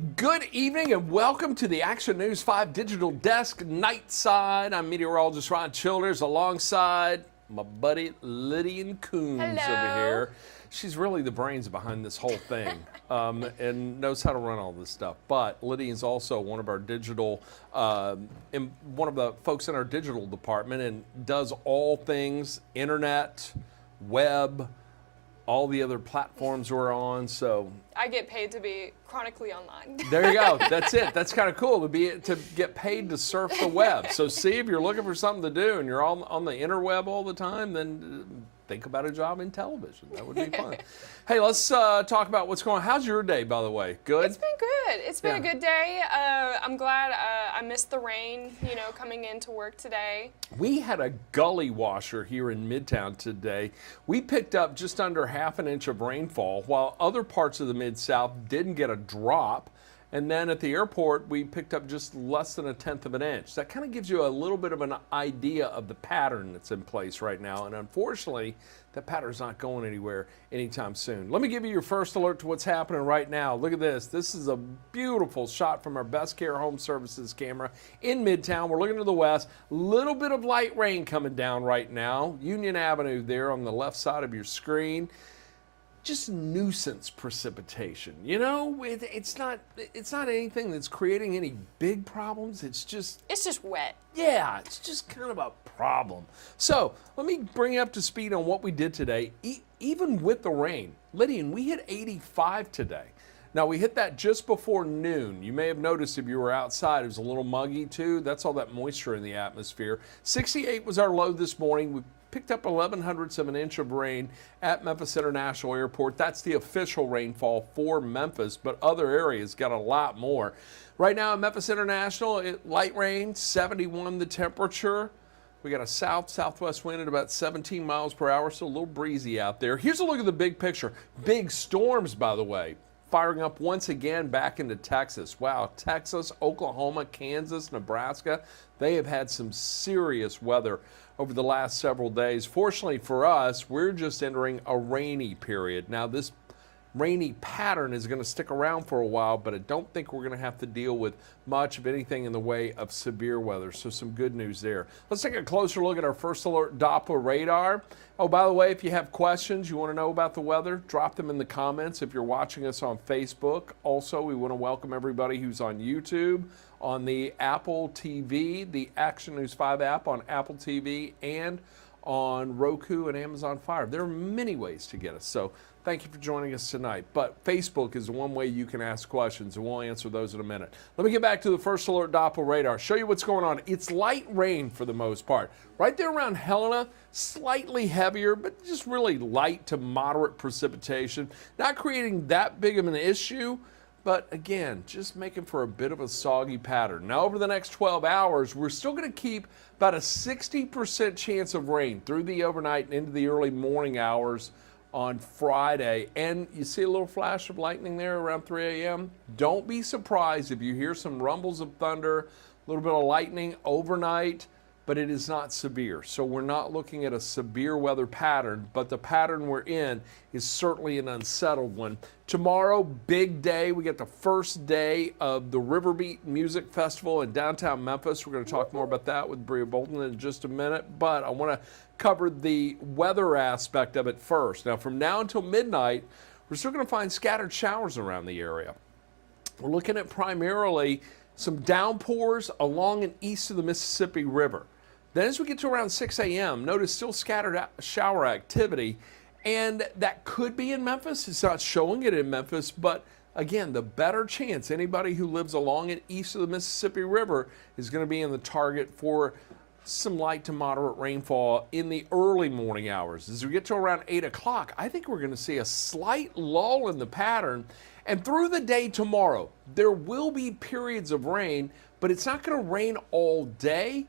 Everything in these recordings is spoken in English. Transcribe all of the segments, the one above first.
Good evening and welcome to the Action News 5 Digital Desk Nightside. I'm meteorologist Ron Childers alongside my buddy Lydian Coombs over here. She's really the brains behind this whole thing and knows how to run all this stuff. But Lydian's also one of our digital, one of the folks in our digital department and does all things internet, web, all the other platforms we're on. So I get paid to be chronically online. there you go. That's it. That's kind of cool to get paid to surf the web. So see, if you're looking for something to do and you're all on the interweb all the time, then think about a job in television. That would be fun. Hey, let's talk about what's going on. How's your day, by the way? Good? It's been good. It's been a good day. I'm glad I missed the rain, coming into work today. We had a gully washer here in Midtown today. We picked up just under half an inch of rainfall, while other parts of the Mid-South didn't get a drop. And then at the airport, we picked up just less than 1/10 of an inch. That kind of gives you a little bit of an idea of the pattern that's in place right now. And unfortunately, that pattern's not going anywhere anytime soon. Let me give you your first alert to what's happening right now. Look at this. This is a beautiful shot from our Best Care Home Services camera in Midtown. We're looking to the west. Little bit of light rain coming down right now. Union Avenue there on the left side of your screen. Just nuisance precipitation, it's not anything that's creating any big problems. It's just wet. Yeah, it's just kind of a problem. So let me bring you up to speed on what we did today. Even with the rain, Lydian, we hit 85 today. Now we hit that just before noon. You may have noticed if you were outside, it was a little muggy too. That's all that moisture in the atmosphere. 68 was our low this morning. We picked up 0.11 of an inch of rain at Memphis International Airport. That's the official rainfall for Memphis, but other areas got a lot more. Right now at Memphis International, light rain, 71 the temperature. We got a southwest wind at about 17 miles per hour, so a little breezy out there. Here's a look at the big picture. Big storms, by the way, firing up once again back into Texas. Wow, Texas, Oklahoma, Kansas, Nebraska, they have had some serious weather over the last several days. Fortunately for us, we're just entering a rainy period. Now this rainy pattern is going to stick around for a while, but I don't think we're going to have to deal with much of anything in the way of severe weather. So some good news there. Let's take a closer look at our first alert Doppler radar. Oh, by the way, if you have questions, you want to know about the weather, drop them in the comments if you're watching us on Facebook. Also, we want to welcome everybody who's on YouTube, on the Apple TV, the Action News 5 app on Apple TV, and on Roku and Amazon Fire. There are many ways to get us, so thank you for joining us tonight. But Facebook is one way you can ask questions, and we'll answer those in a minute. Let me get back to the first alert Doppler radar, show you what's going on. It's light rain for the most part. Right there around Helena, slightly heavier, but just really light to moderate precipitation. Not creating that big of an issue, but again, just making for a bit of a soggy pattern. Now, over the next 12 hours, we're still going to keep about a 60% chance of rain through the overnight and into the early morning hours on Friday. And you see a little flash of lightning there around 3 a.m. Don't be surprised if you hear some rumbles of thunder, a little bit of lightning overnight, but it is not severe. So we're not looking at a severe weather pattern, but the pattern we're in is certainly an unsettled one. Tomorrow, big day. We get the first day of the Riverbeat Music Festival in downtown Memphis. We're going to talk more about that with Bria Bolton in just a minute, but I want to cover the weather aspect of it first. Now, from now until midnight, we're still going to find scattered showers around the area. We're looking at primarily some downpours along and east of the Mississippi River. Then as we get to around 6 a.m., notice still scattered shower activity, and that could be in Memphis. It's not showing it in Memphis, but again, the better chance anybody who lives along and east of the Mississippi River is going to be in the target for some light to moderate rainfall in the early morning hours. As we get to around 8 o'clock, I think we're going to see a slight lull in the pattern. And through the day tomorrow, there will be periods of rain, but it's not going to rain all day.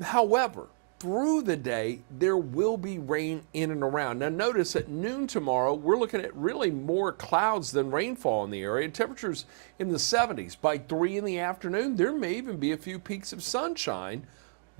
However, through the day, there will be rain in and around. Now notice at noon tomorrow, we're looking at really more clouds than rainfall in the area. Temperatures in the 70s. By 3 in the afternoon, there may even be a few peaks of sunshine,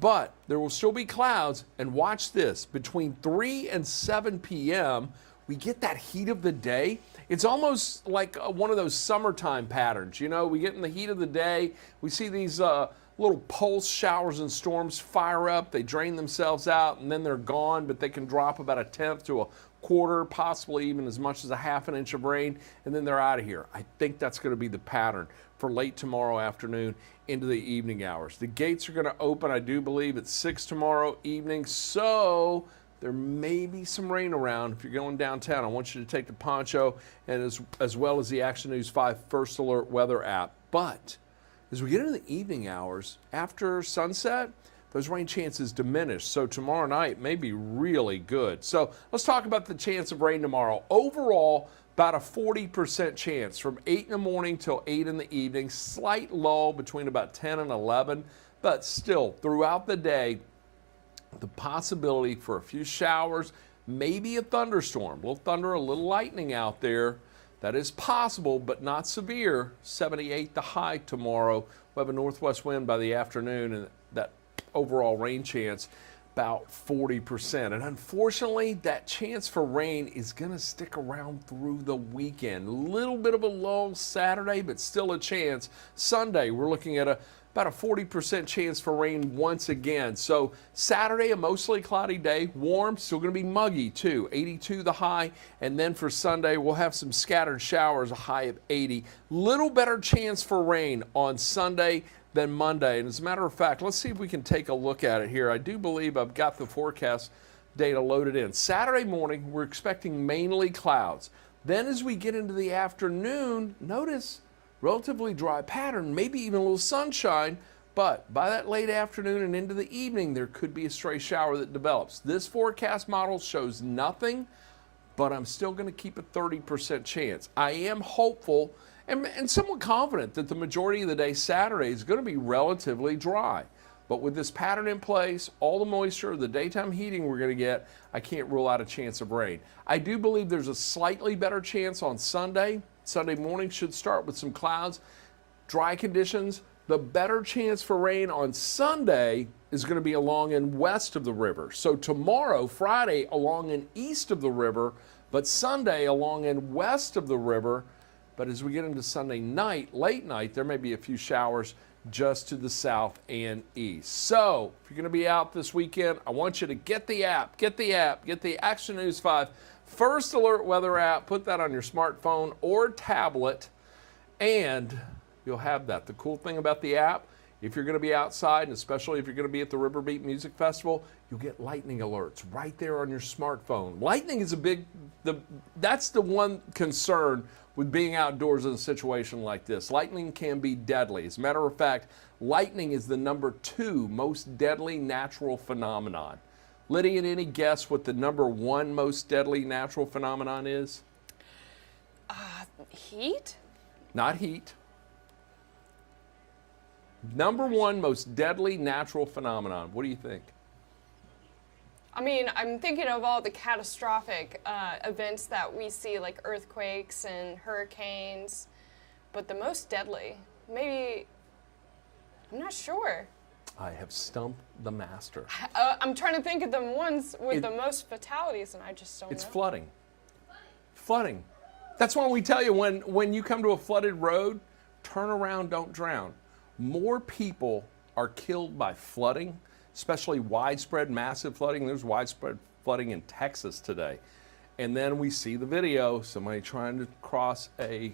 but there will still be clouds. And watch this, between 3 and 7 p.m., we get that heat of the day. It's almost like one of those summertime patterns. You know, we get in the heat of the day, we see these little pulse showers and storms fire up, they drain themselves out, and then they're gone, but they can drop about a tenth to a quarter, possibly even as much as a half an inch of rain, and then they're out of here. I think that's going to be the pattern for late tomorrow afternoon into the evening hours. The gates are going to open, I do believe, at 6 tomorrow evening, so there may be some rain around. If you're going downtown, I want you to take the poncho and as well as the Action News 5 First Alert weather app. But as we get into the evening hours, after sunset, those rain chances diminish. So tomorrow night may be really good. So let's talk about the chance of rain tomorrow. Overall, about a 40% chance from 8 in the morning till 8 in the evening. Slight lull between about 10 and 11. But still, throughout the day, the possibility for a few showers, maybe a thunderstorm. A little thunder, a little lightning out there. That is possible, but not severe. 78 the high tomorrow. We'll have a northwest wind by the afternoon, and that overall rain chance about 40%. And unfortunately, that chance for rain is going to stick around through the weekend. A little bit of a lull Saturday, but still a chance. Sunday, we're looking at about a 40% chance for rain once again. So Saturday, a mostly cloudy day, warm, still going to be muggy too, 82 the high. And then for Sunday, we'll have some scattered showers, a high of 80. Little better chance for rain on Sunday than Monday. And as a matter of fact, let's see if we can take a look at it here. I do believe I've got the forecast data loaded in. Saturday morning, we're expecting mainly clouds. Then as we get into the afternoon, notice relatively dry pattern, maybe even a little sunshine, but by that late afternoon and into the evening, there could be a stray shower that develops. This forecast model shows nothing, but I'm still going to keep a 30% chance. I am hopeful and somewhat confident that the majority of the day Saturday is going to be relatively dry. But with this pattern in place, all the moisture, the daytime heating we're going to get, I can't rule out a chance of rain. I do believe there's a slightly better chance on Sunday. Sunday morning should start with some clouds, dry conditions. The better chance for rain on Sunday is going to be along and west of the river. So tomorrow, Friday, along and east of the river, but Sunday along and west of the river. But as we get into Sunday night, late night, there may be a few showers just to the south and east. So if you're going to be out this weekend, I want you to get the app, get the Action News 5 First Alert weather app, put that on your smartphone or tablet, and you'll have that. The cool thing about the app, if you're going to be outside, and especially if you're going to be at the River Beat Music Festival, you'll get lightning alerts right there on your smartphone. Lightning is that's the one concern with being outdoors in a situation like this. Lightning can be deadly. As a matter of fact, lightning is the number 2 most deadly natural phenomenon. Lydian, any guess what the number 1 most deadly natural phenomenon is? Heat? Not heat. Number 1 most deadly natural phenomenon. What do you think? I mean, I'm thinking of all the catastrophic events that we see, like earthquakes and hurricanes, but the most deadly, maybe, I'm not sure. I have stumped the master. I'm trying to think of the ones with the most fatalities, and I just don't know. It's flooding. Flooding. That's why we tell you when you come to a flooded road, turn around, don't drown. More people are killed by flooding, especially widespread, massive flooding. There's widespread flooding in Texas today. And then we see the video, somebody trying to cross a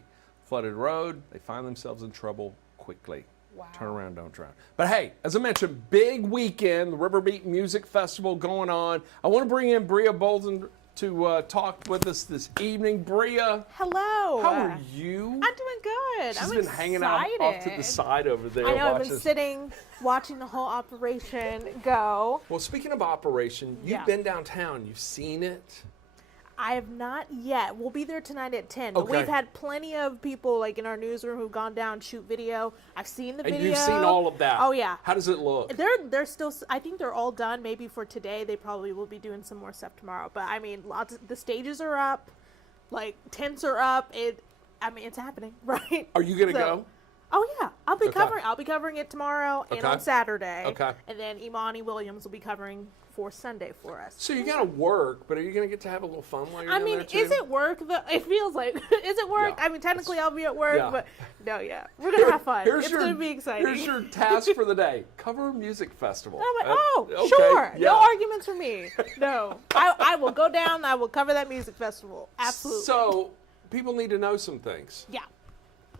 flooded road, they find themselves in trouble quickly. Wow. Turn around, don't drown. But hey, as I mentioned, big weekend, the River Beat Music Festival going on. I want to bring in Bria Bolden to talk with us this evening. Bria. Hello. How are you? I'm doing good. She's been hanging out off to the side over there. I know, I've been sitting, watching the whole operation go. Well, speaking of operation, you've been downtown. You've seen it. I have not yet. We'll be there tonight at 10. But Okay. we've had plenty of people like in our newsroom who've gone down, shoot video. I've seen the video. And you've seen all of that. Oh yeah. How does it look? They're still. I think they're all done. Maybe for today. They probably will be doing some more stuff tomorrow. But I mean, the stages are up, like tents are up. It's happening, right? Are you gonna go? Oh yeah, I'll be Okay. covering it tomorrow and Okay. on Saturday. Okay. And then Imani Williams will be covering for Sunday for us. So you got to work, but are you going to get to have a little fun while you're I down mean, there too? is it work? It feels like, is it work? Yeah. I mean, technically I'll be at work, Yeah. but no, yeah. We're going to have fun. It's going to be exciting. Here's your task for the day. Cover a music festival. I'm like, Okay, sure. yeah. No arguments for me. No. I will go down. I will cover that music festival. Absolutely. So people need to know some things. Yeah.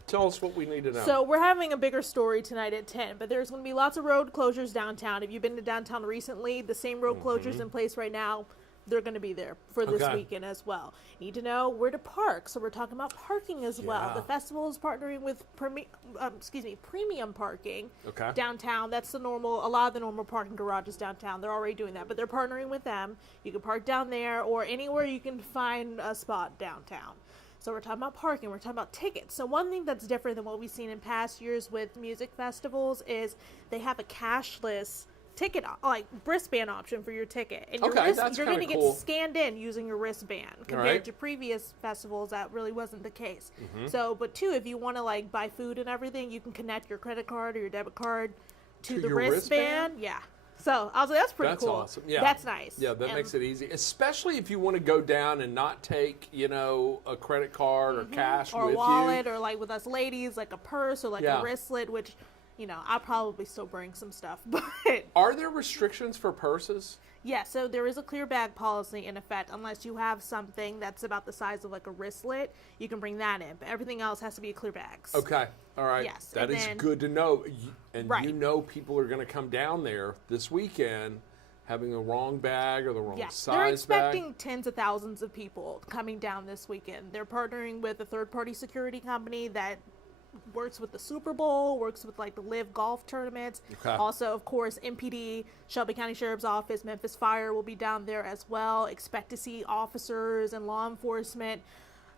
Tell us what we need to know. So we're having a bigger story tonight at 10, but there's going to be lots of road closures downtown. If you've been to downtown recently, the same road closures in place right now, they're going to be there for this Okay. weekend as well. Need to know where to park, so we're talking about parking as well. Yeah. The festival is partnering with premium parking Okay. downtown. That's a lot of the normal parking garages downtown. They're already doing that, but they're partnering with them. You can park down there or anywhere you can find a spot downtown. So we're talking about parking, we're talking about tickets. So one thing that's different than what we've seen in past years with music festivals is they have a cashless ticket, like wristband option for your ticket. And Okay, that's you're going to kinda get cool. scanned in using your wristband. Compared right. to previous festivals, that really wasn't the case. So, but two, if you want to like buy food and everything, you can connect your credit card or your debit card to the your wristband. Yeah. So I was like, that's pretty That's cool. awesome. Yeah. That's nice. Yeah, that And- makes it easy, especially if you want to go down and not take, a credit card or cash or with a wallet, you. or like with us ladies, like a purse or like Yeah. a wristlet, which, I'll probably still bring some stuff. But Are there restrictions for purses? yeah, so there is a clear bag policy in effect. Unless you have something that's about the size of like a wristlet, you can bring that in. But everything else has to be clear bags. Okay. All right. Yes, That and is then- good to know. And Right. people are going to come down there this weekend having the wrong bag or the wrong Yeah, they're size bag. expecting tens of thousands of people coming down this weekend. They're partnering with a third-party security company that works with the Super Bowl, works with like the Live Golf tournaments. Okay. Also, of course, MPD, Shelby County Sheriff's Office, Memphis Fire will be down there as well. Expect to see officers and law enforcement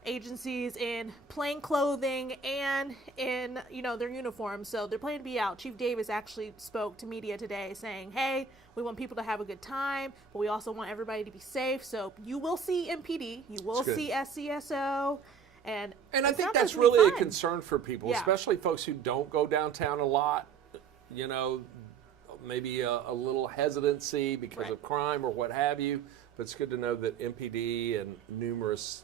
agencies in plain clothing and in their uniforms, so they're planning to be out. Chief Davis actually spoke to media today saying, hey, we want people to have a good time, but we also want everybody to be safe. So you will see MPD, you will That's good. see SCSO, and And I it think sounds that's like it'll be really a fun. concern for people, Yeah. especially folks who don't go downtown a lot. Maybe a little hesitancy because Right. of crime or what have you. But it's good to know that MPD and numerous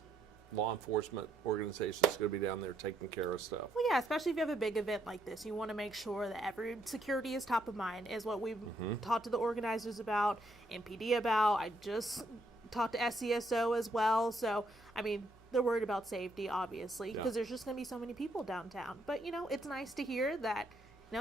law enforcement organizations are going to be down there taking care of stuff. Well, yeah, especially if you have a big event like this, you want to make sure that every security is top of mind, is what we've talked to the organizers about, MPD about. I just talked to SCSO as well. So, I mean, they're worried about safety, obviously, because Yeah. there's just going to be so many people downtown. But, it's nice to hear that,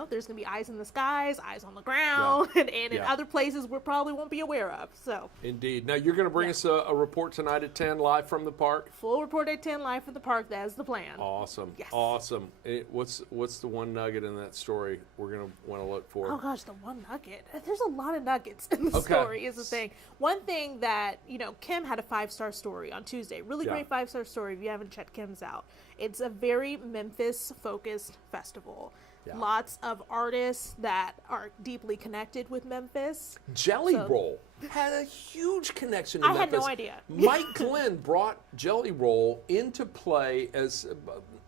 there's going to be eyes in the skies, eyes on the ground, and in Yeah. other places we probably won't be aware of. So, Indeed. Now, you're going to bring us a report tonight at 10 live from the park? full report at 10 live from the park. That is the plan. Awesome. Yes. Awesome. What's the one nugget in that story we're going to want to look for? Oh gosh, the one nugget. There's a lot of nuggets in the Okay. story is the thing. One thing that, Kim had a 5-star story on Tuesday. Really Yeah. great 5-star story if you haven't checked Kim's out. It's a very Memphis focused festival. Yeah. Lots of artists that are deeply connected with Memphis. Jelly So- Roll had a huge connection to I had Memphis. no idea. Mike Glenn brought Jelly Roll into play as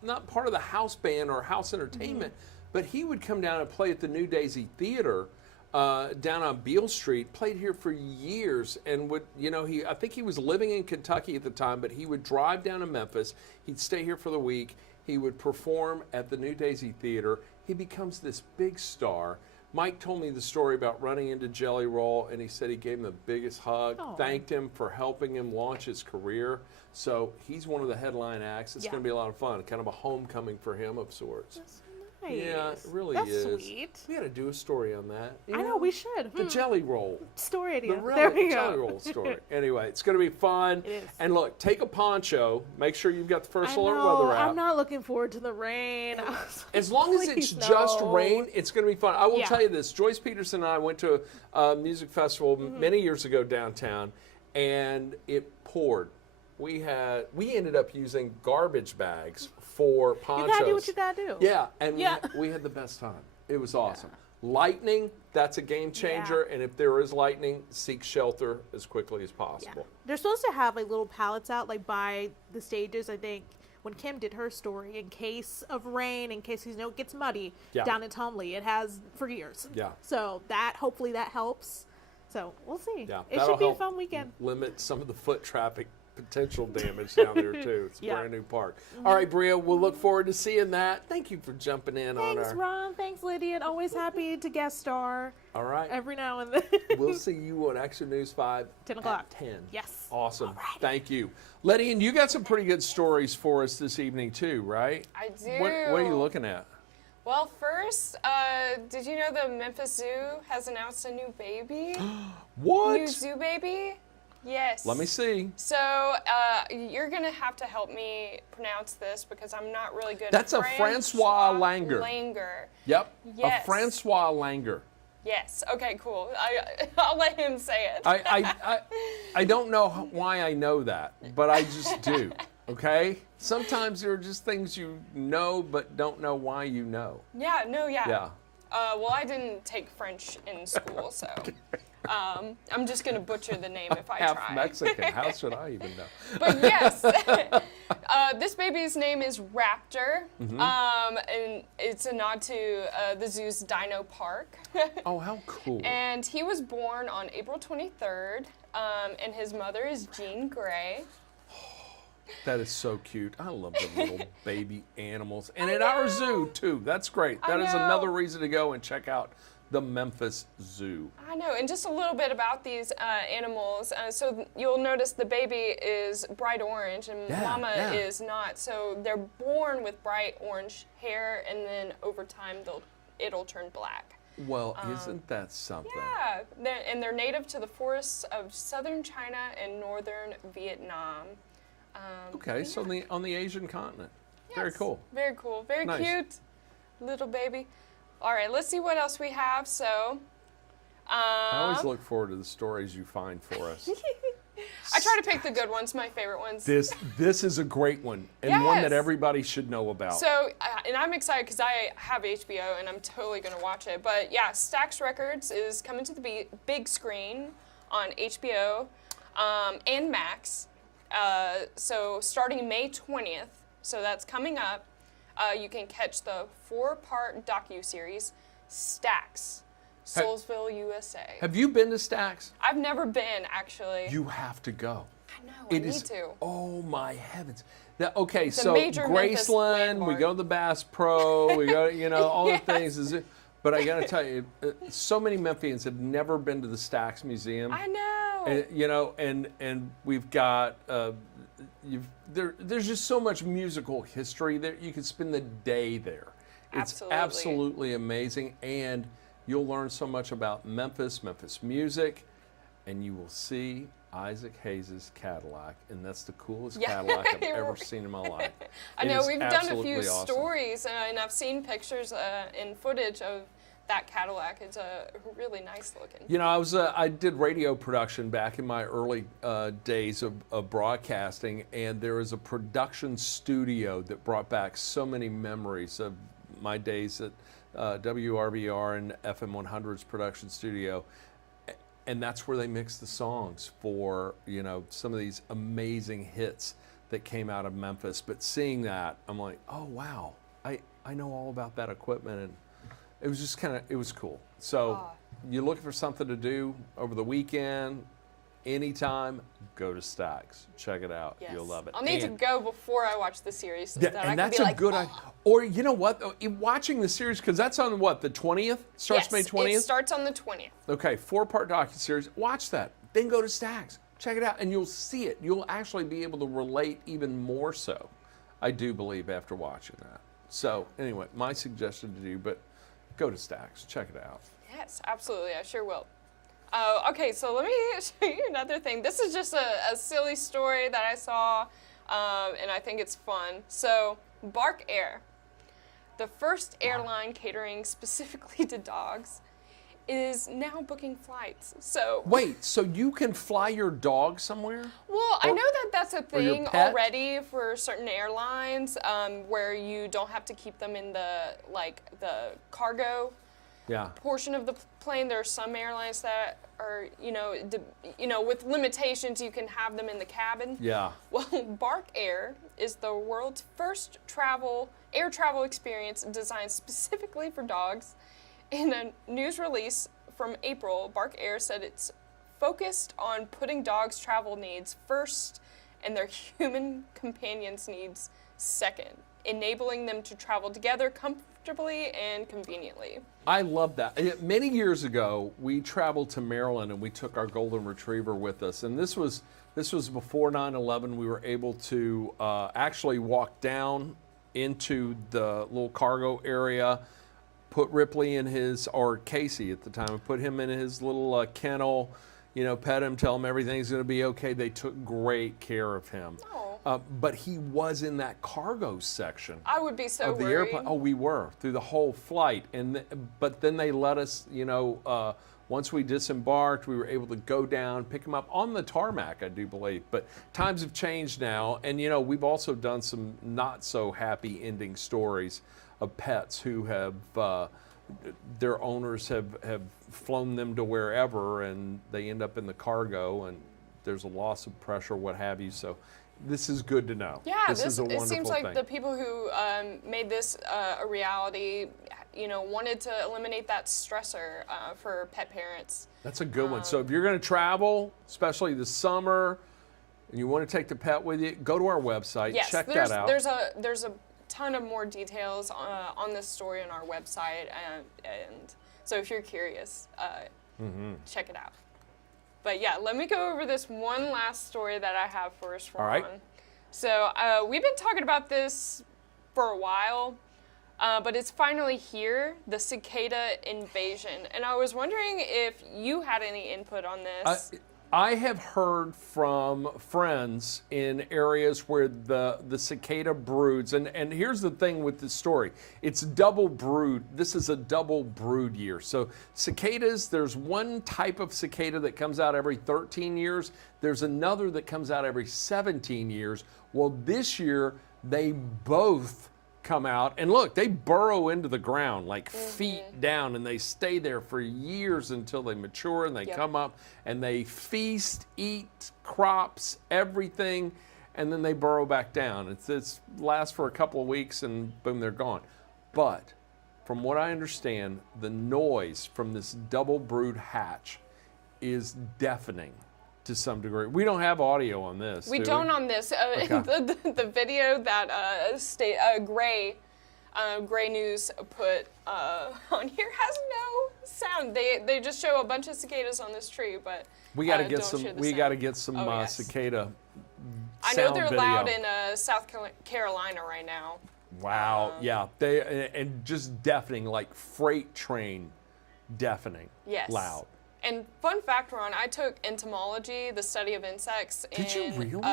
not part of the house band or house entertainment, but he would come down and play at the New Daisy Theater down on Beale Street. Played here for years, and would I think he was living in Kentucky at the time, but he would drive down to Memphis. He'd stay here for the week. He would perform at the New Daisy Theater. He becomes this big star. Mike told me the story about running into Jelly Roll, and he said he gave him the biggest hug, Aw. thanked him for helping him launch his career. So he's one of the headline acts. It's Yeah. going to be a lot of fun, kind of a homecoming for him of sorts. That's nice. Yeah, it really That's is. sweet. We got to do a story on that. I know, we should. The Jelly Roll. Story The idea. real There we Jelly go. Roll story. Anyway, it's going to be fun. It is. And look, take a poncho. Make sure you've got the first I alert know, weather out. I'm not looking forward to the rain. As long as it's Please, just no. rain, it's going to be fun. I will Yeah. tell you this. Joyce Peterson and I went to a music festival many years ago downtown, and it poured. We ended up using garbage bags for ponchos. You gotta do what you gotta do. Yeah, and Yeah. we had the best time. It was awesome. Lightning, that's a game changer, and if there is lightning, seek shelter as quickly as Yeah. possible. They're supposed to have like little pallets out like by the stages, I think. When Kim did her story, in case of rain, in case it gets muddy Yeah. down in Tomley, it has for years. Yeah. So hopefully that helps. So we'll see. Yeah, It that'll should be a help fun weekend. limit some of the foot traffic potential damage down there too. It's a Yeah. brand new park. All right, Bria, we'll look forward to seeing that. Thank you for jumping in on Thanks, our. Ron. Thanks, Lydian. Always happy to guest star All right. every now and then. We'll see you on Action News 5 10 o'clock. at 10. Yes. Awesome. Thank you. Lydian, you got some pretty good stories for us this evening too, right? I do. What are you looking at? Well, first, did you know the Memphis Zoo has announced a new baby? What? New zoo baby? Yes. Let me see. So you're gonna have to help me pronounce this because I'm not really good. That's at a Francois Langer. Langer. Yep. Yes. A Francois Langer. Yes. Okay. Cool. I'll let him say it. I don't know why I know that, but I just do. Okay? Sometimes there are just things you know but don't know why you know. Yeah. No. Yeah. Yeah. Well, I didn't take French in school, so I'm just gonna butcher the name if I Half try. Mexican. How should I even know? But yes, this baby's name is Raptor, Mm-hmm. and it's a nod to the zoo's Dino Park. Oh, how cool. And he was born on April 23rd, and his mother is Jean Grey. That is so cute. I love the little baby animals. And at our zoo, too. That's great. That is know. another reason to go and check out the Memphis Zoo. I know, and just a little bit about these animals. So you'll notice the baby is bright orange and mama yeah. is not. So they're born with bright orange hair, and then over time it'll turn black. Well, isn't that something? Yeah, they're native to the forests of southern China and northern Vietnam. Okay, so on the Asian continent. Very Yes, cool. Very cool. Very Nice. cute little baby. All right, let's see what else we have. So, I always look forward to the stories you find for us. I try to pick the good ones, my favorite ones. This is a great one, and one that Yes. everybody should know about. So, and I'm excited because I have HBO and I'm totally going to watch it. But yeah, Stax Records is coming to the big screen on HBO and Max. So starting May 20th, so that's coming up, you can catch the 4-part docuseries Stax, Soulsville, USA. Have you been to Stax? I've never been, actually. You have to go. I know, I need to. Oh my heavens. Okay, a so major Memphis Graceland, we landmark. go to the Bass Pro, we go, all the things. But I got to tell you, so many Memphians have never been to the Stax Museum. I know. And, and we've got, there's just so much musical history there. You could spend the day there. It's absolutely amazing. And you'll learn so much about Memphis music, and you will see Isaac Hayes' Cadillac, and that's the coolest Cadillac I've ever seen in my life. I It know, is we've done a few absolutely awesome. stories, and I've seen pictures and footage of that Cadillac. It's really nice looking. I did radio production back in my early days of broadcasting, and there was a production studio that brought back so many memories of my days at WRBR and FM 100's production studio. And that's where they mixed the songs for, some of these amazing hits that came out of Memphis. But seeing that, I'm like, oh, wow, I know all about that equipment. And it was just it was cool. So you're looking for something to do over the weekend, anytime, go to Stax. Check it out. Yes. You'll love it. I'll need to go before I watch the series. So Yeah, that I and can that's be a like, good idea. Or you know what? Watching the series, because that's on what, the 20th? Starts yes, May 20th? It starts on the 20th. Okay, 4-part docuseries. Watch that. Then go to Stax. Check it out, and you'll see it. You'll actually be able to relate even more so, I do believe, after watching that. So anyway, my suggestion to you, but go to Stax. Check it out. Yes, absolutely. I sure will. Okay, so let me show you another thing. This is just a silly story that I saw, and I think it's fun. So, Bark Air, the first airline catering specifically to dogs, is now booking flights. So Wait, so you can fly your dog somewhere? well, I know that that's a or your thing pet? already for certain airlines, where you don't have to keep them in the cargo Yeah. portion of the plane. There are some airlines that are, with limitations, you can have them in the cabin. Yeah. Well, Bark Air is the world's first air travel experience designed specifically for dogs. In a news release from April, Bark Air said its focused on putting dogs' travel needs first and their human companions' needs second, enabling them to travel together comfortably and conveniently. I love that. Many years ago, we traveled to Maryland and we took our golden retriever with us. And this was before 9/11. We were able to actually walk down into the little cargo area, put Ripley in his, or Casey at the time, put him in his little kennel, pet him, tell him everything's going to be okay. They took great care of him. But he was in that cargo section. I would be so of the worried. airplane. Oh, we were through the whole flight, but then they let us. Once we disembarked, we were able to go down, pick him up on the tarmac, I do believe. But times have changed now, and we've also done some not so happy ending stories of pets who have their owners have flown them to wherever, and they end up in the cargo, and there's a loss of pressure, what have you. So this is good to know. Yeah, this is a wonderful it seems like thing. the people who made this a reality, wanted to eliminate that stressor for pet parents. That's a good one. So if you're going to travel, especially this summer, and you want to take the pet with you, go to our website, Yes, check that out. There's a ton of more details on this story on our website, and so if you're curious, check it out. But yeah, let me go over this one last story that I have for us, Ron. All right. So we've been talking about this for a while, but it's finally here, the cicada invasion. And I was wondering if you had any input on this. I have heard from friends in areas where the cicada broods, and here's the thing with this story. It's double brood. This is a double brood year. So cicadas, there's one type of cicada that comes out every 13 years. There's another that comes out every 17 years. Well, this year, they both come out, and look, they burrow into the ground like feet down, and they stay there for years until they mature, and they come up and they feast, eat crops, everything, and then they burrow back down. It's lasts for a couple of weeks, and boom, they're gone. But from what I understand, the noise from this double brood hatch is deafening to some degree. We don't have audio on this. We don't on this. Okay. The video that Gray News put on here has no sound. They just show a bunch of cicadas on this tree, but we got to get don't some. show the We sound. got to get some Oh, yes. cicada. I know sound they're video. loud in South Carolina right now. Wow. Yeah. They and just deafening, like freight train deafening. Yes. Loud. And fun fact, Ron, I took entomology, the study of insects, Did you in really?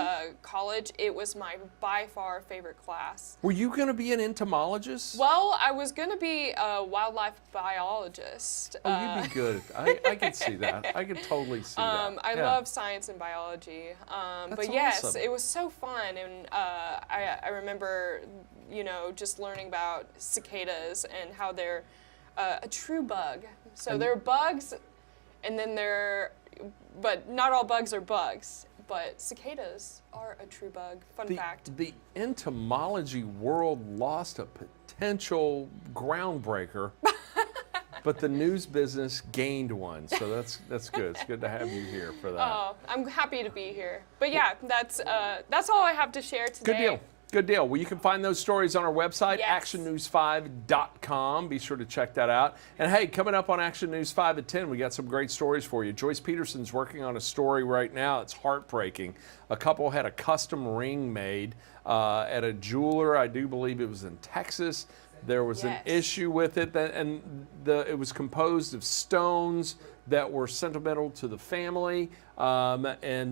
College. It was my by far favorite class. Were you going to be an entomologist? Well, I was going to be a wildlife biologist. Oh, you'd be good. I could see that. I could totally see that. I Yeah. love science and biology. That's But yes, awesome. it was so fun. And I remember, just learning about cicadas and how they're a true bug. So they're bugs, and then but not all bugs are bugs. But cicadas are a true bug. Fun fact. The entomology world lost a potential groundbreaker, but the news business gained one. So that's good. It's good to have you here for that. Oh, I'm happy to be here. But yeah, that's all I have to share today. Good deal. Good deal. Well, you can find those stories on our website, Yes. actionnews5.com. Be sure to check that out. And hey, coming up on Action News 5 at 10, we got some great stories for you. Joyce Peterson's working on a story right now. It's heartbreaking. A couple had a custom ring made at a jeweler. I do believe it was in Texas. There was an Yes. issue with it, it was composed of stones that were sentimental to the family, and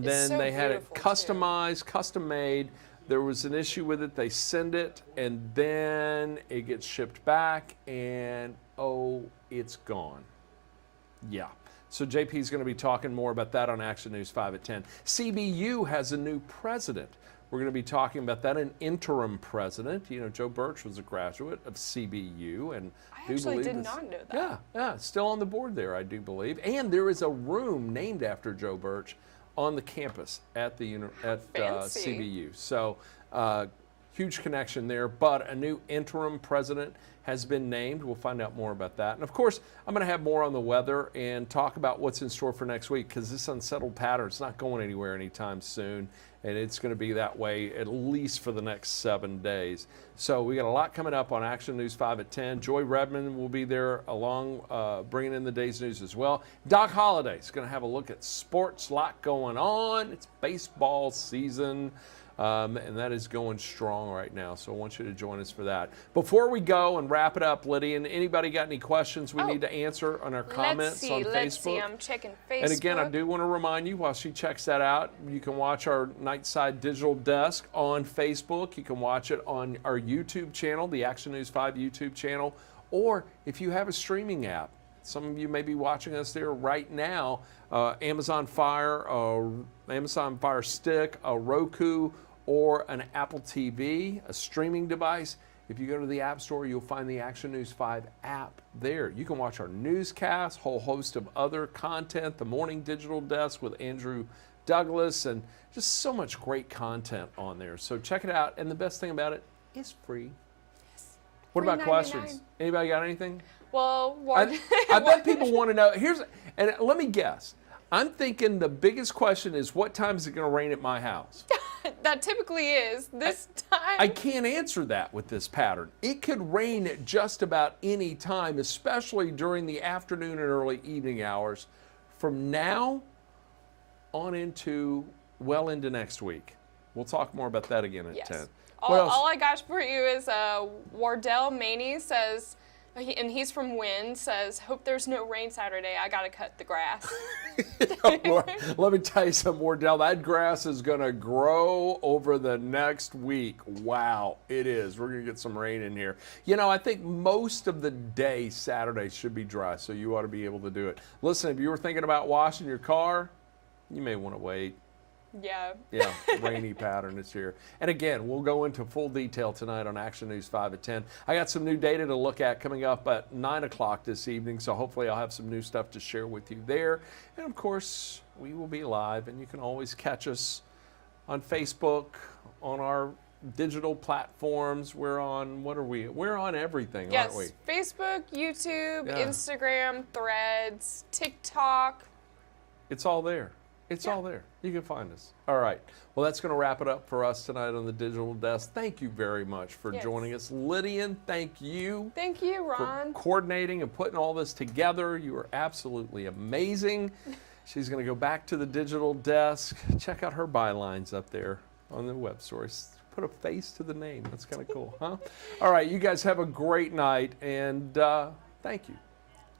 then so they had it beautiful, too. customized, custom made. There was an issue with it. They send it, and then it gets shipped back, and it's gone. Yeah. So JP is going to be talking more about that on Action News 5 at 10. CBU has a new president. We're going to be talking about that, an interim president. Joe Birch was a graduate of CBU, and I actually did not know that. Yeah, still on the board there, I do believe. And there is a room named after Joe Birch on the campus at Fancy. CBU. So huge connection there. But a new interim president has been named. We'll find out more about that. And of course, I'm going to have more on the weather and talk about what's in store for next week, because this unsettled pattern is not going anywhere anytime soon. And it's going to be that way at least for the next 7 days. So we got a lot coming up on Action News 5 at 10. Joy Redmond will be there along, bringing in the day's news as well. Doc Holliday is going to have a look at sports, a lot going on. It's baseball season. And that is going strong right now, so I want you to join us for that. Before we go and wrap it up, Lydian, anybody got any questions we need to answer on our comments on Facebook? Let's see, I'm checking Facebook. And again, I do want to remind you, while she checks that out, you can watch our Nightside Digital Desk on Facebook. You can watch it on our YouTube channel, the Action News 5 YouTube channel, or if you have a streaming app. Some of you may be watching us there right now. Amazon Fire Stick, a Roku, or an Apple TV, a streaming device. If you go to the App Store, you'll find the Action News 5 app there. You can watch our newscast, whole host of other content, the Morning Digital Desk with Andrew Douglas, and just so much great content on there. So check it out, and the best thing about it, it's free. Yes. What about $3.99. questions? Anybody got anything? Well, I bet people want to know. And let me guess. I'm thinking the biggest question is, what time is it going to rain at my house? That typically is this time. I can't answer that with this pattern. It could rain at just about any time, especially during the afternoon and early evening hours, from now on into well into next week. We'll talk more about that again at 10. All I got for you is Wardell Maney says, and he's from Wynn, says, hope there's no rain Saturday. I got to cut the grass. Let me tell you something, Wardell. That grass is going to grow over the next week. Wow, it is. We're going to get some rain in here. You know, I think most of the day Saturday should be dry, so you ought to be able to do it. Listen, if you were thinking about washing your car, you may want to wait. Yeah. Rainy pattern is here. And again, we'll go into full detail tonight on Action News 5 at 10. I got some new data to look at coming up at 9 o'clock this evening, so hopefully I'll have some new stuff to share with you there. And of course, we will be live, and you can always catch us on Facebook, on our digital platforms. We're on, what are we? We're on everything, aren't we? Yes, Facebook, YouTube, Instagram, Threads, TikTok. It's all there. It's all there. You can find us. All right. Well, that's going to wrap it up for us tonight on the Digital Desk. Thank you very much for joining us. Lydian, thank you. Thank you, Ron. For coordinating and putting all this together. You are absolutely amazing. She's going to go back to the Digital Desk. Check out her bylines up there on the web source. Put a face to the name. That's kind of cool, huh? All right. You guys have a great night, and thank you.